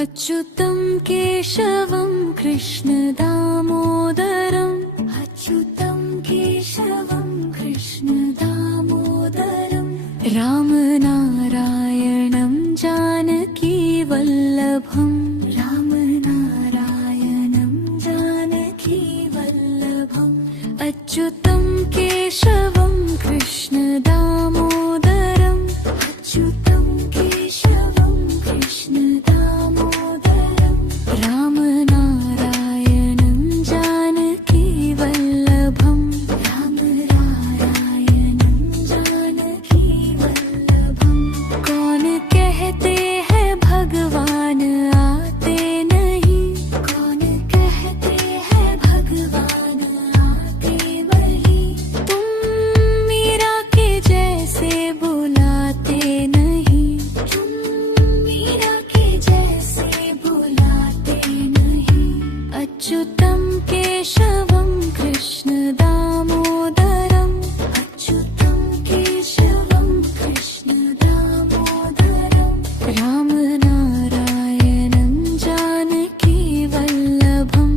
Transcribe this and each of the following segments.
अच्युतं केशवं कृष्ण दामोदरम् अच्युतं केशवं कृष्ण दामोदरम् रामनारायणं जानकी वल्लभम् रामनारायणं जानकी वल्लभम् अच्युतं केशवं कृष्ण दामोदरम् अच्युतं केशवं कृष्ण दामोदरम् रामनारायणं जानकी वल्लभम् रामनारायणं जानकी वल्लभम् कौन कहते हैं भगवान आते नहीं कौन कहते हैं भगवान आते वही तुम मीरा के जैसे बुलाते नहीं तुम मीरा के जैसे बुलाते नहीं अच्युतं केशवं कृष्ण दामोदरम् अच्युतं केशवं कृष्ण दामोदरम् रामनारायणं जानकी वल्लभम्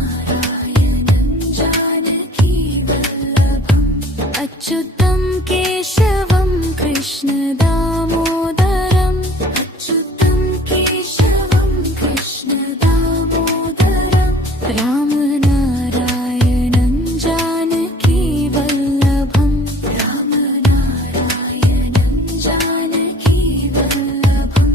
रामनारायणं जानकी वल्लभम् अच्युतं केशवं कृष्ण दामोदरम् अच्युतं केशवं कृष्ण दामोदरम् रामनारायणं जानकी वल्लभम् रामनारायणं जानकी वल्लभम्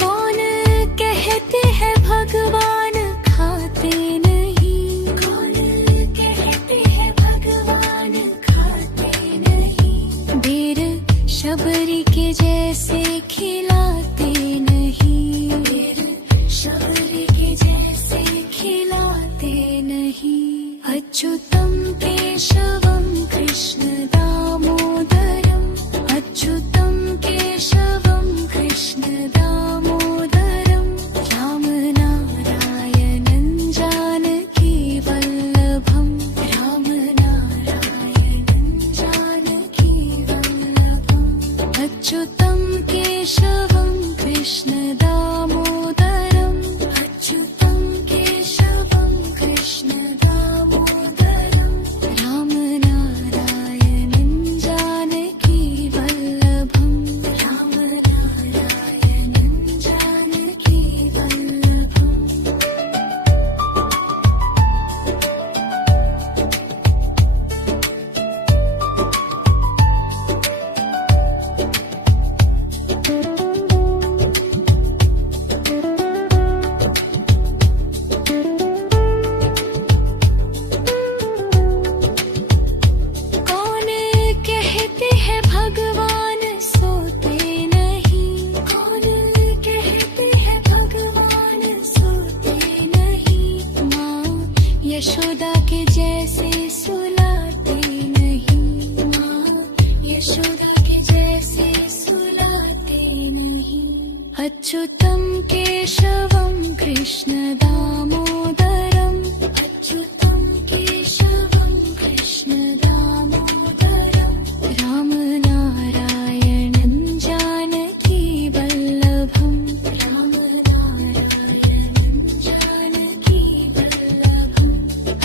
कौन कहते हैं भगवान खाते नहीं कौन कहते हैं भगवान खाते नहीं बेर शबरी के जैसे खिलाते नहीं बेर शबरी के जैसे खिलाते नहीं अच्युतं केशवं कृष्ण दामोदरम् अच्युतं केशवं कृष्ण दामोदरम् रामनारायणं जानकी वल्लभम् रामनारायणं जानकी वल्लभम् अच्युतं केशवं कृष्ण दामोदरम् अच्युतं केशवं कृष्ण दामोदरम् रामनारायणं जानकी वल्लभम् रामनारायणं जानकी वल्लभम् कौन कहते हैं भगवान सोते नहीं कौन कहते हैं भगवान सोते नहीं माँ यशोदा के जैसे सुलाते नहीं माँ यशोदा के जैसे सुलाते नहीं अच्युतं केशवं कृष्ण दामोदरम् अच्युतं केशवं कृष्ण दामोदरम् रामनारायणं जानकी वल्लभम् रामनारायणं जानकी वल्लभम्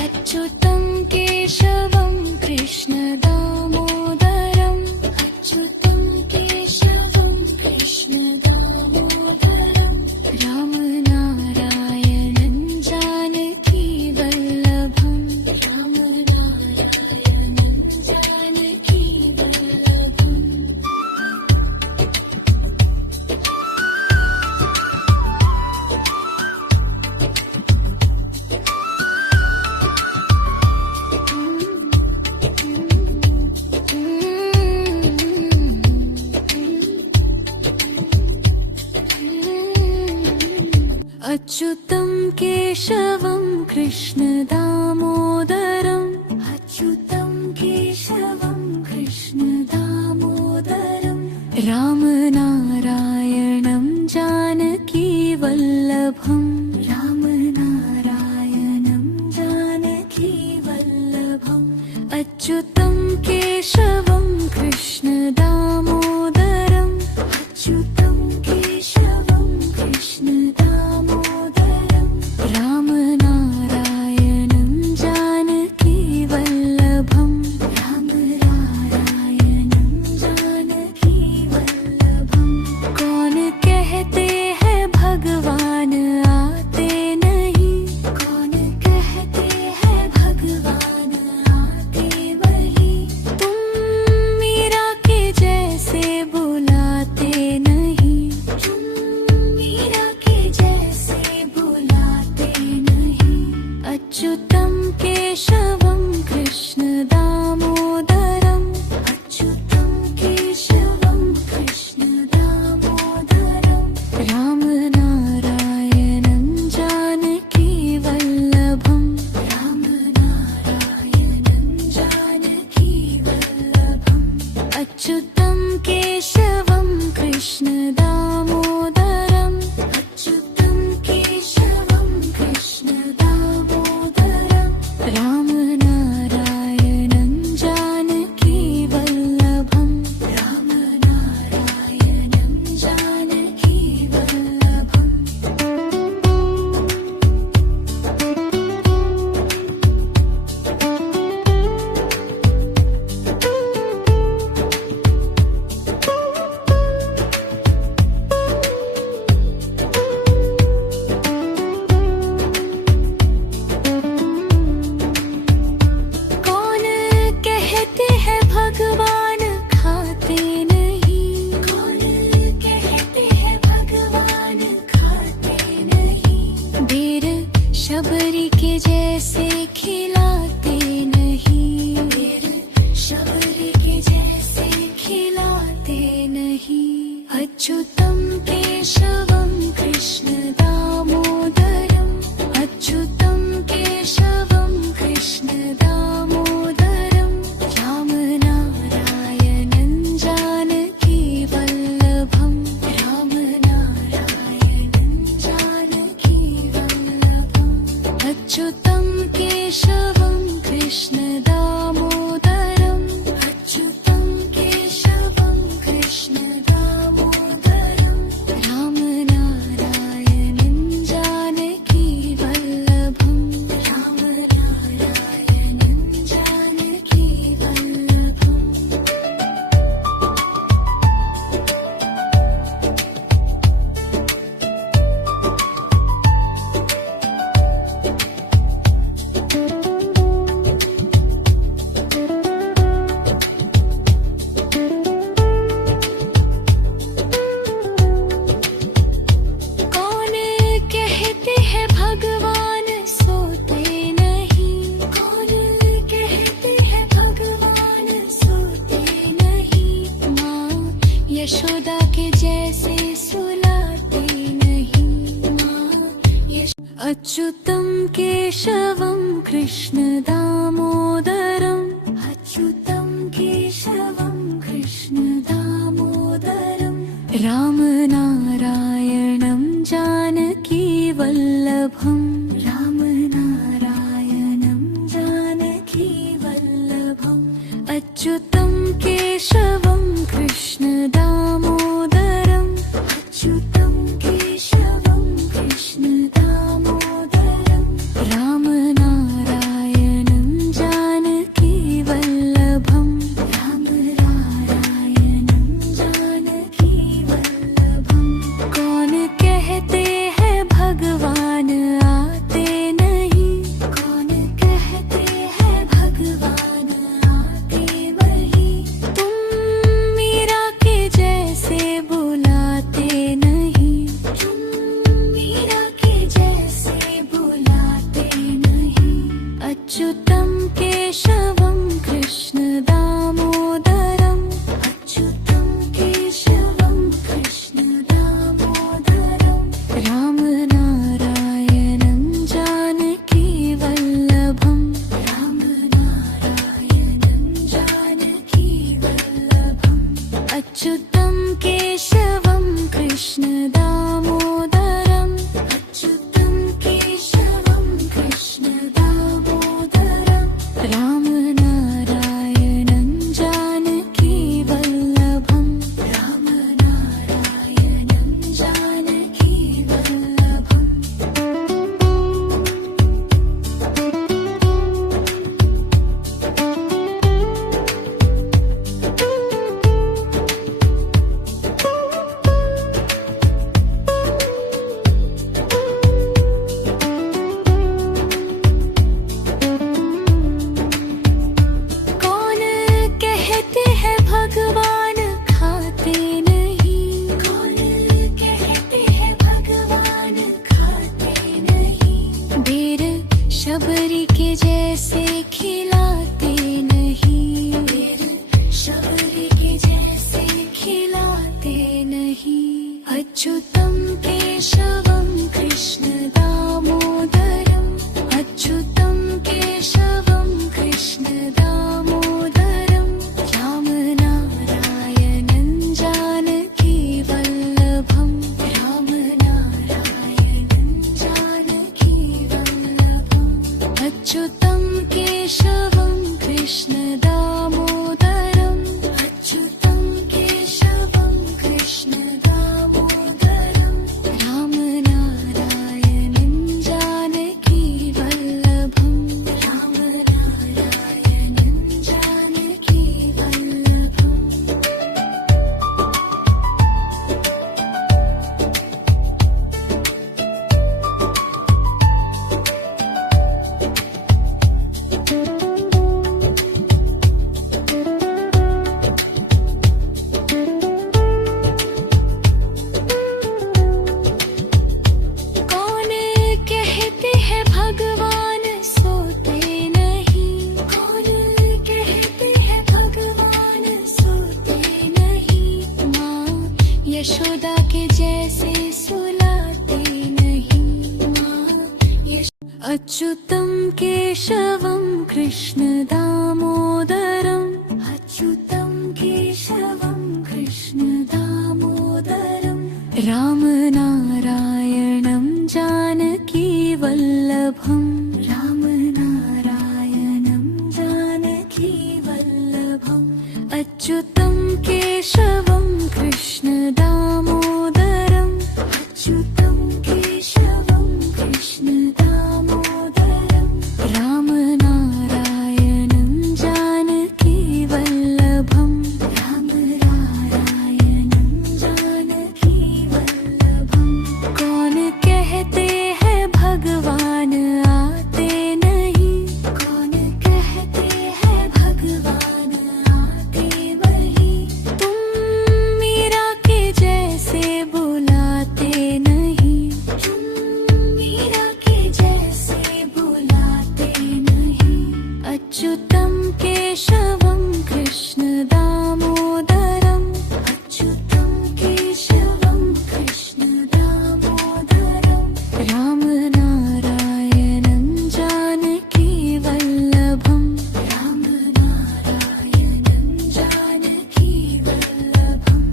अच्युतं केशवं कृष्ण दामोदरम् अच्युतं केशवं कृष्ण दामोदरम् रामनारायणं जानकी वल्लभम् रामनारायणं जानकी वल्लभम् अच्युतं केशवं कृष्ण दामोदरम् अच्युतं केशवं कृष्ण राम नारायणं जानकी वल्लभं राम नारायणं जानकी वल्लभम् अच्युतं केशवं कृष्ण दामोदरम् अच्युतं केशवं कृष्ण दामोदरम् राम नारायणं जानकी वल्लभम् राम नारायणं जानकी वल्लभम् कौन कहते हैं भगवान आते नहीं कौन कहते हैं भगवान आते वही तुम मीरा के जैसे बुलाते नहीं तुम मीरा के जैसे बुलाते नहीं अच्युतं केशवं कृष्ण दामोदरम् अच्युतं केशवं कृष्ण दामोदरम् राम नारायणं जानकी वल्लभम् राम नारायणं जानकी वल्लभम् अच्युतं केशवं कृष्ण दामोदरम् अच्युतं केशवं कृष्ण दामोदरम् राम नारायणं जानकी वल्लभम् राम नारायणं जानकी वल्लभम् कौन कहते हैं भगवान खाते नहीं कौन कहते हैं भगवान खाते नहीं देर शबरी के जैसे खिलाते नहीं देर शबरी के जैसे खिलाते नहीं अच्युतं केशवं कृष्ण दामोदरम् अच्युतं केशवं कृष्ण दामोदरम् राम नारायणं जानकी वल्लभम् राम नारायणं जानकी वल्लभम् अच्युतं केशवं कृष्ण दामोदरम् अच्युतं केशवं कृष्ण दामोदरम् राम नारायणं जानकी वल्लभम् राम नारायणं जानकी वल्लभम् कौन कहते हैं भगवान सोते नहीं कौन कहते हैं भगवान सोते नहीं माँ यशोदा के जैसे सुलाते नहीं माँ अच्युतं केशवं कृष्ण दामोदरम् अच्युतं केशवं कृष्ण दामोदरम् राम नारायणं जानकी वल्लभम् राम नारायणं जानकी वल्लभम् अच्युतं केशवं कृष्ण दामोदरम् अच्युतं केशवं कृष्ण दामोदरम् राम नारायणं जानकी वल्लभम् राम नारायणं जानकी वल्लभम् कौन कहते हैं भगवान कृष्ण दामोदरम् अच्युतं केशवं कृष्ण दामोदरम् रामनारायणं जानकी वल्लभम् रामनारायणं जानकी वल्लभम् कौन कहते हैं भगवान खाते नहीं कौन कहते हैं भगवान खाते नहीं बेर शबरी के जैसे खिलाते नहीं बेर शबरी के जैसे खिलाते नहीं अच्युतं केशवं कृष्ण दामोदरम् अच्युतं केशवं कृष्ण दामोदरम् रामनारायणं जानकी वल्लभम् रामनारायणं जानकी वल्लभम् अच्युतं केशवं कृष्ण दामोदरम् अच्युतं केशवं कृष्ण दामोदरम् रामनारायणं जानकी वल्लभम् रामनारायणं जानकी वल्लभम् कौन कहते हैं भगवान सोते नहीं कौन कहते हैं भगवान सोते नहीं माँ यशोदा के जैसे सुलाते नहीं माँ अच्युतं केशवं कृष्ण दामोदरम् अच्युतं केशवं कृष्ण दामोदरम् रामनारायणं जानकी वल्लभम् रामनारायणं जानकी वल्लभम् अच्युतं केशवं कृष्ण दामोदरम् अच्युतं केशवं कृष्ण दामोदरम् रामनारायणं जानकी वल्लभम् रामनारायणं जानकी वल्लभम् कौन कहते हैं भगवान आते नहीं कौन कहते हैं भगवान आते वही तुम मीरा के जैसे बुलाते नहीं तुम मीरा के जैसे बुलाते नहीं अच्युतं केशवं कृष्ण दामोदरम् अच्युतं केशवं कृष्ण दामोदरम् रामनारायणं जानकी वल्लभम् रामनारायणं जानकी वल्लभम्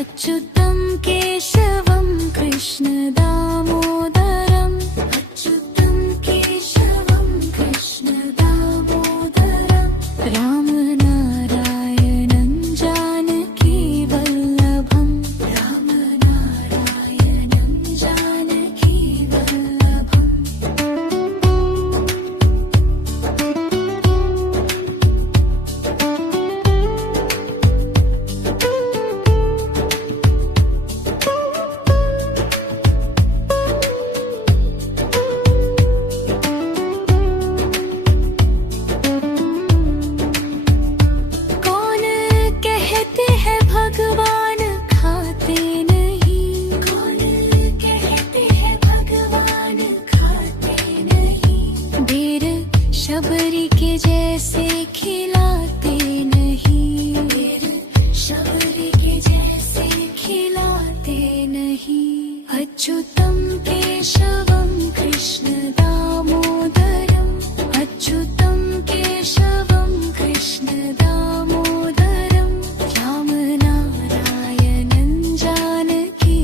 अच्युतं केशवं कृष्ण दामोदरम् अच्युतं केशवं कृष्ण दामोदरम् रामनारायणं जानकी वल्लभम् रामनारायणं जानकी वल्लभम् कौन कहते हैं भगवान खाते नहीं कौन कहते हैं भगवान खाते नहीं बेर शबरी के जैसे खिलाते नहीं बेर शबरी के जैसे खिलाते नहीं अच्युतं केशवं कृष्ण दामोदरम् अच्युतं केशवं कृष्ण दामोदरम् रामनारायणं जानकी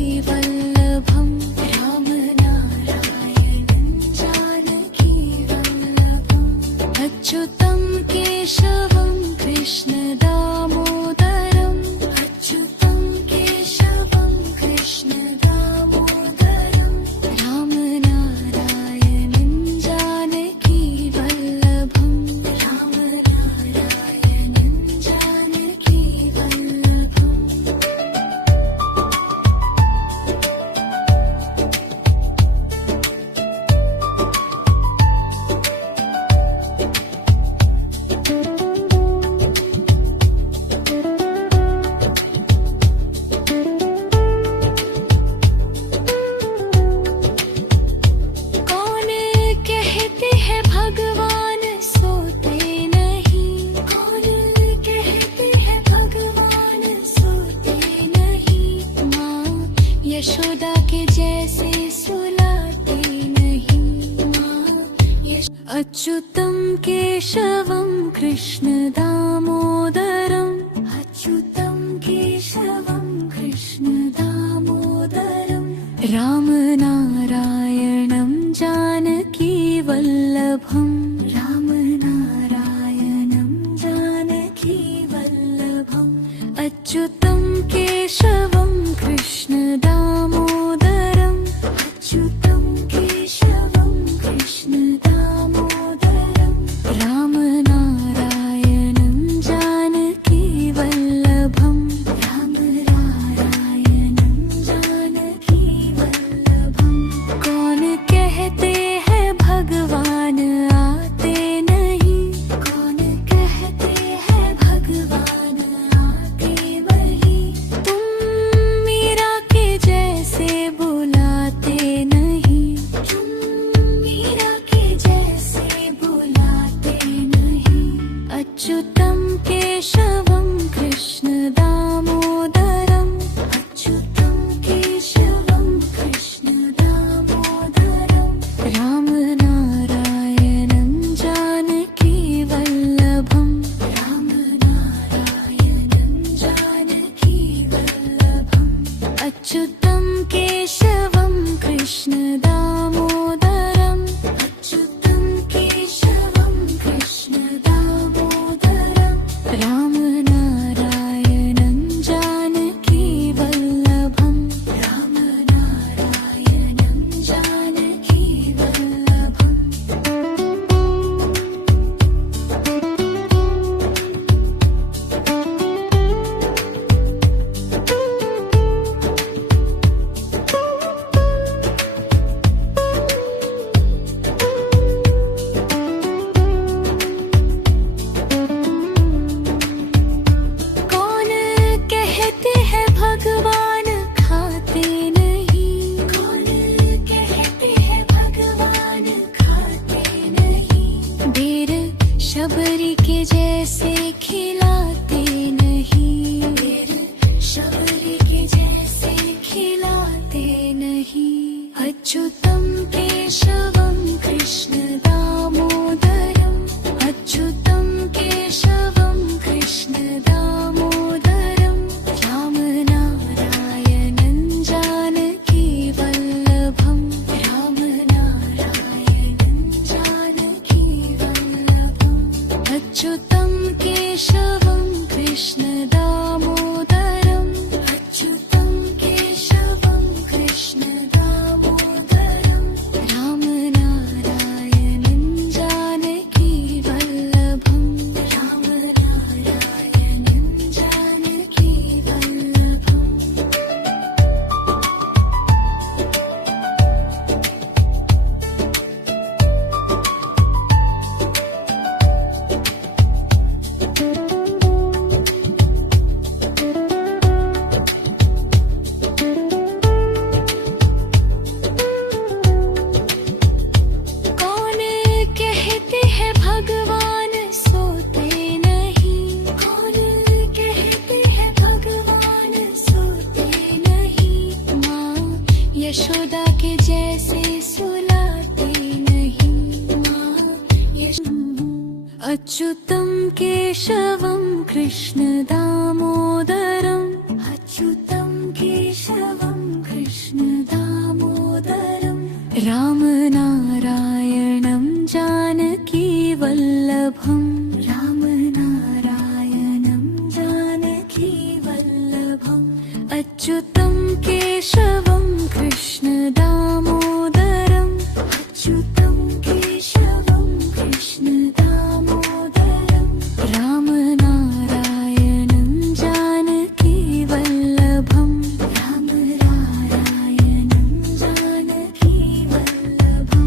यशोदा के जैसे सुलाते नहीं माँ। अच्युतम केशवम कृष्ण दामोदरम, अच्युतम केशवम कृष्ण दामोदरम, राम नारायणं जानकी वल्लभम, राम नारायणं जानकी वल्लभम। अच्युतम केशवम कृष्ण दामोदरम, अच्युतम केशवम कृष्ण दामोदरम, राम नारायणं जानकी वल्लभम, राम नारायणं जानकी वल्लभम। कौन कहते हैं भगवान आते नहीं, कौन कहते हैं भगवान आते वही, तुम मीरा के जैसे बुलाते नहीं, तुम मीरा के जैसे बुलाते नहीं। अच्युतम केशवम कृष्ण दामोदरम, अच्युतम केशवम कृष्ण दामोदरम, राम नारायणं जानकी वल्लभम, राम नारायणं जानकी वल्लभम। अच्युतम केशवम कृष्ण दामोदरम, अच्युतम केशवम कृष्ण दामोदरम, राम नारायणं जानकी वल्लभम, राम नारायणं जानकी वल्लभम। कौन कहते हैं भगवान खाते नहीं, कौन कहते हैं भगवान खाते नहीं, देर शबरी के जैसे खिलाते नहीं, देर शबरी के जैसे खिलाते नहीं। अच्युतम केशवम कृष्ण दामोदरम, अच्युतम केशवम कृष्ण दामोदरम, राम नारायणं जानकी वल्लभम, राम नारायणं जानकी वल्लभम। अच्युतम केशवम कृष्ण दामोदरम, अच्युतम केशवम कृष्ण दामोदरम, राम नारायणं जानकी वल्लभम, राम नारायणं जानकी वल्लभम। कौन कहते हैं भगवान सोते नहीं, कौन कहते हैं भगवान सोते नहीं माँ। यशोदा के जैसे सुलाते नहीं माँ। अच्युतम केशवम कृष्ण दामोदरम, अच्युतम केशवम कृष्ण दामोदरम, राम नारायणं जानकी वल्लभम, राम नारायणं जानकी वल्लभम। अच्युतम केशवम कृष्ण दामोदरम, अच्युतम केशवम कृष्ण दामोदरम, राम नारायणं जानकी वल्लभम, राम नारायणं जानकी वल्लभम।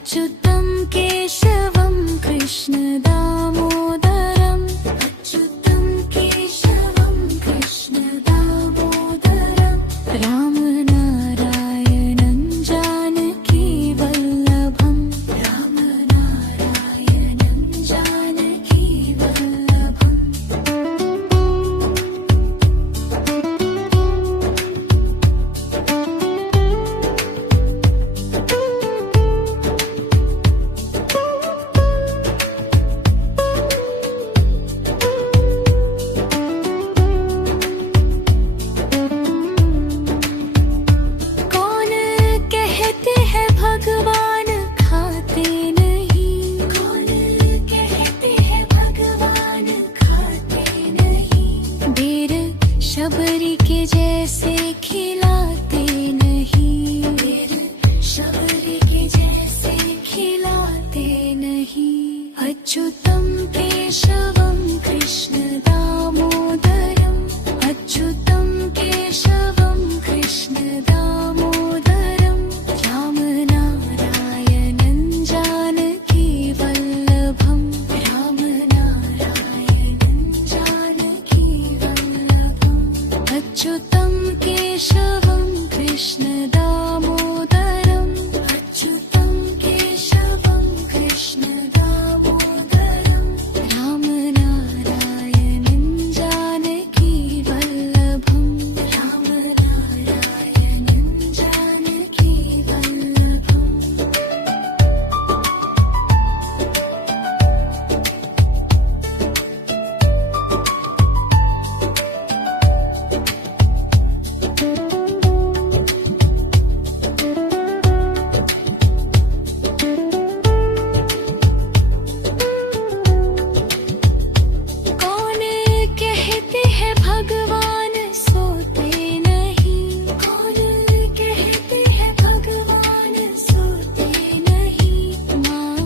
अच्युतं केशवं कृष्ण दामोदरम् अच्युतं केशवं कृष्ण दामोदरम् राम नारायणं जानकी वल्लभम् राम नारायणं जानकी वल्लभम् कौन कहते हैं भगवान खाते नहीं कौन कहते हैं भगवान खाते नहीं बेर शबरी के जैसे खिलाते नहीं बेर शबरी के जैसे खिलाते नहीं अच्युतं केशवं कृष्ण दामोदरम् अच्युतं केशवं कृष्ण दामोदरम् राम नारायणं जानकी वल्लभम् राम नारायणं जानकी वल्लभम् अच्युतं केशवं कृष्ण दामोदरम् अच्युतं केशवं कृष्ण दामोदरम् राम नारायणं जानकी वल्लभम् राम नारायणं जानकी वल्लभम् कौन कहते हैं भगवान सोते नहीं कौन कहते हैं भगवान सोते नहीं माँ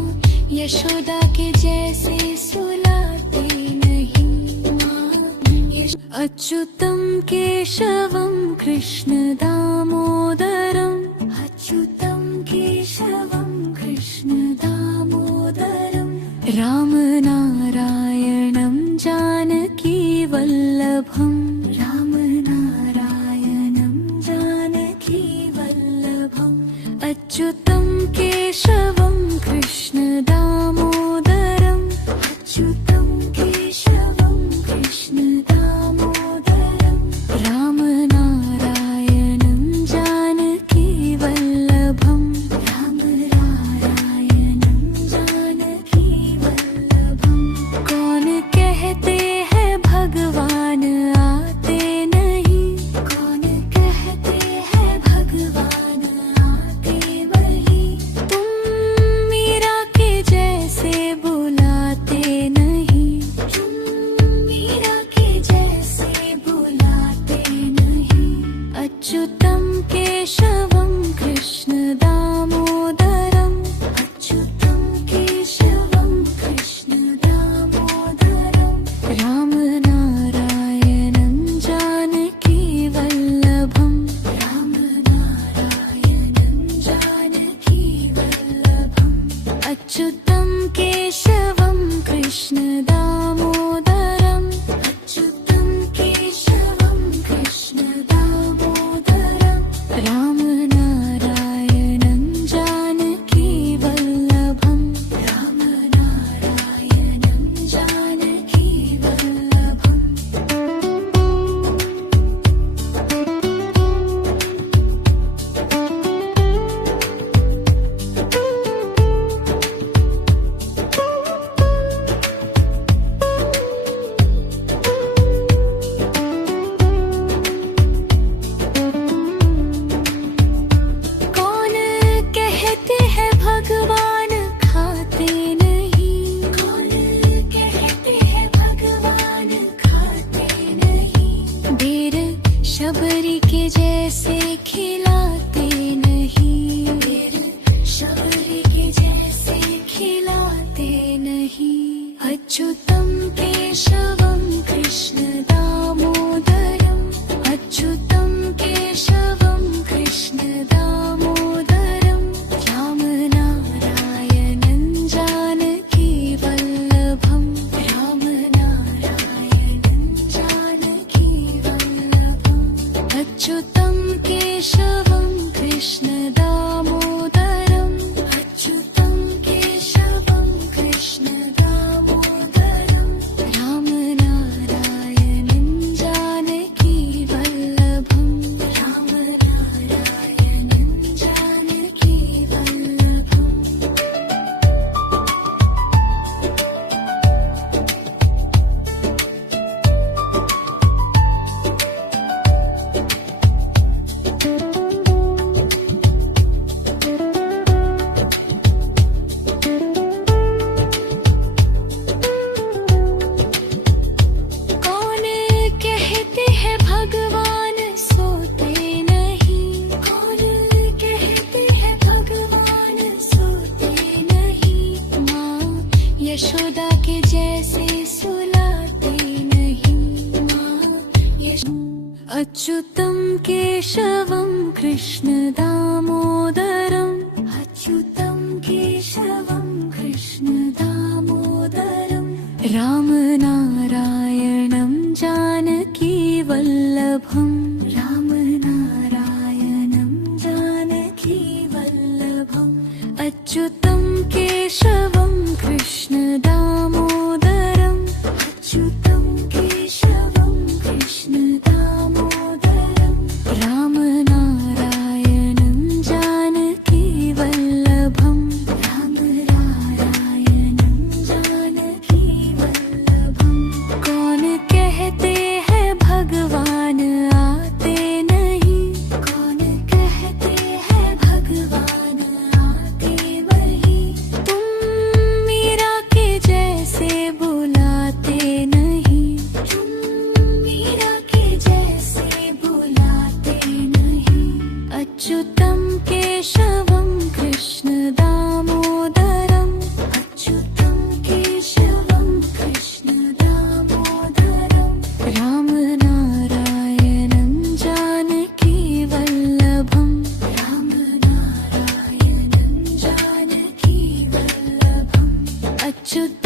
यशोदा के जैसे सुलाते नहीं माँ अच्युतं केशवं कृष्ण दामोदरम् अच्युतं केशवं कृष्ण दामोदरम् राम नारायणं जानकी वल्लभम् राम नारायणं जानकी वल्लभम् अच्युतं केशवं कृष्ण दामोदरम् अच्युतं केशवं कृष्ण दामोदरम् राम नारायणं जानकी वल्लभम् राम नारायणं जानकी वल्लभम् कौन कहते हैं भगवान आते नहीं कौन कहते हैं भगवान आते वही तुम मीरा के जैसे बुलाते नहीं तुम मीरा के जैसे बुलाते नहीं अच्युतं केशवं कृष्ण दामोदरम् अच्युतं केशवं कृष्ण दामोदरम् राम नारायणं जानकी वल्लभम् राम नारायणं जानकी वल्लभम् अच्युतं केशवं कृष्ण दामोदरम् अच्युतं केशवं कृष्ण दामोदरम् राम नारायणं जानकी वल्लभम् राम नारायणं जानकी वल्लभम् कौन कहते हैं भगवान खाते नहीं कौन कहते हैं भगवान खाते नहीं बेर शबरी के जैसे खिलाते नहीं बेर शबरी के जैसे खिलाते नहीं अच्युतं केशवं कृष्ण दामोदरम् अच्युतं केशवं कृष्ण दामोदरम् राम नारायणं यशोदा के जैसे सुलाते नहीं माँ अच्युतम केशवम कृष्ण दामोदरम अच्युतम केशवम कृष्ण दामोदरम राम नारायणं जानकी वल्लभम राम नारायणं जानकी वल्लभम अच्युतम केशवम कृष्ण दामोदरम अच्युतम केशवम कृष्ण दामोदरम राम नारायणं जानकी वल्लभम राम नारायणं जानकी वल्लभम कौन कहते हैं भगवान आते नहीं कौन कहते हैं भगवान आते वही तुम मीरा के जैसे बुलाते नहीं तुम मीरा के जैसे बुलाते नहीं अच्युतम केशवम कृष्ण दामोदरम अच्युतम केशवम कृष्ण दामोदरम राम नारायणं जानकी वल्लभम राम नारायणं जानकी वल्लभम अच्युत